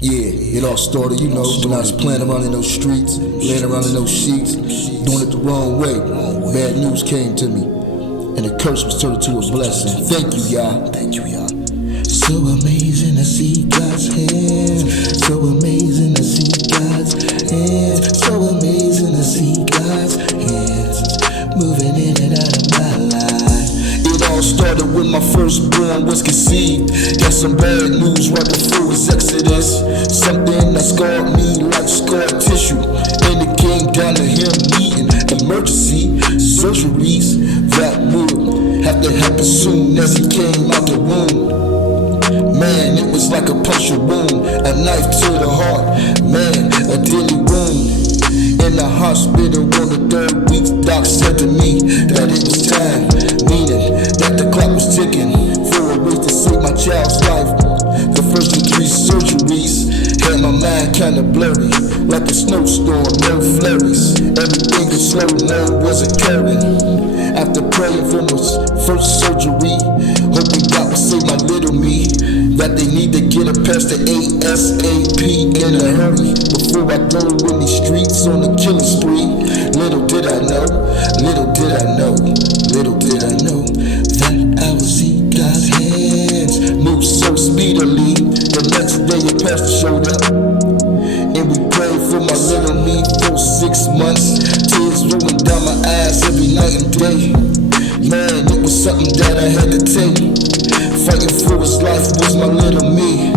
Yeah, it all started, when I was playing around in those streets, laying around in those sheets, doing it the wrong way. Bad news came to me, and the curse was turned into a blessing. Thank you, Yah. Thank you, Yah. So amazing to see God's hand. So amazing to see God's hand. So amazing to see God's hands moving in and out of my life. It all started when my firstborn was conceived. Got some bad news right before his exodus. Something that scarred me like scar tissue. And it came down to him needing emergency surgeries that would have to happen soon as he came out the womb. Man, it was like a puncture wound, a knife to the heart, man, a deadly wound. In the hospital on the 3rd week, doc said to me that it was time, meaning that the clock was ticking for a way to save my child's life. The first 3 surgeries had my mind kinda blurry, like a snowstorm, no flurries. Everything was slow, no was occurring. After praying for my first surgery, hoping God would save my little me, that they need to get her past the ASAP in a hurry before I go in these streets on a killing spree. Little did I know, little did I know, little did I know that I would see God's hands move so speedily. The next day your pastor showed up, and we prayed for my little me for 6 months. Tears rolling down my eyes every night and day. Man, it was something that I had to take. Fighting for his life was my little me.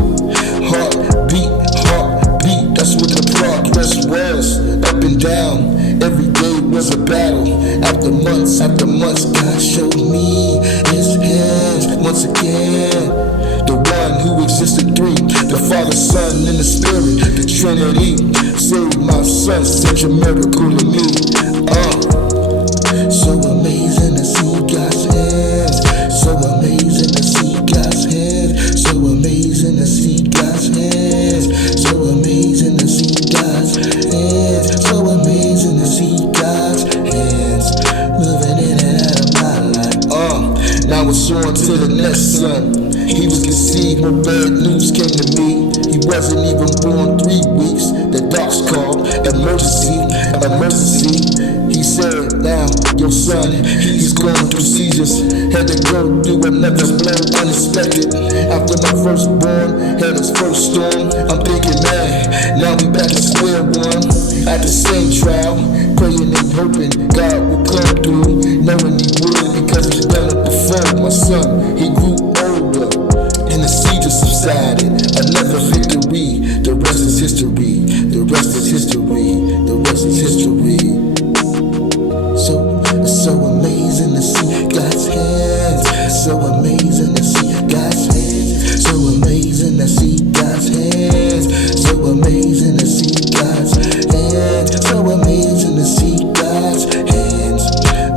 Heartbeat, heartbeat, that's what the progress was. Up and down, every day was a battle. After months, God showed me his hands once again. The one who existed 3, the Father, Son, and the Spirit, the Trinity. Saved my son, such a miracle to me. So amazing to see God's hands. So amazing to see God's hands. So amazing to see God's hands. So amazing to see God's hands. So amazing to see God's hands moving in and out of my life. Now it's on to the next son. He was conceived when bad news came to me. He wasn't even born 3 weeks. The docs called emergency. He said, now your son, he's going through seizures. Had to go through another blow unexpected. After my firstborn had his first storm, I'm thinking, man, now we back to square one. At the same trial, praying and hoping God would come through, knowing he would because he's done it before. My son, he grew older and the seizures subsided. Another victory, the rest is history. The rest is history. The rest is history. So amazing to see God's hands. So amazing to see God's hands. So amazing to see God's hands. So amazing to see God's hands. So amazing to see God's hands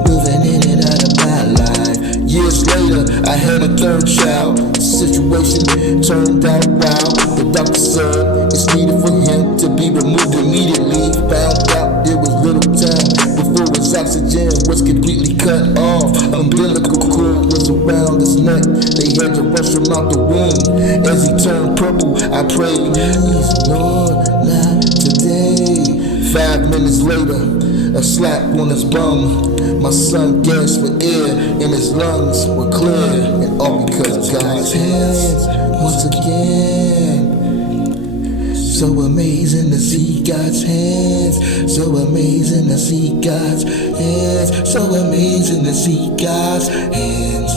moving in and out of my life. Years later, I had a 3rd child. The situation turned out wild. The doctor said it's needed for him to be removed immediately. Found out there was little time before his oxygen was completely cut off. Umbilical cord was around his neck. They had to rush him out the womb. As he turned purple, I prayed, please, Lord, not today. 5 minutes later, a slap on his bum. My son gasped for air and his lungs were clear. And all because of God's hands once again. So amazing to see God's hands. So amazing to see God's hands. So amazing to see God's hands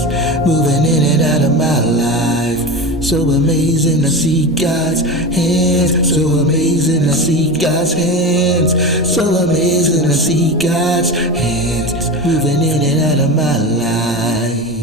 moving in and out of my life. So amazing to see God's hands. So amazing to see God's hands. So amazing to see God's hands moving in and out of my life.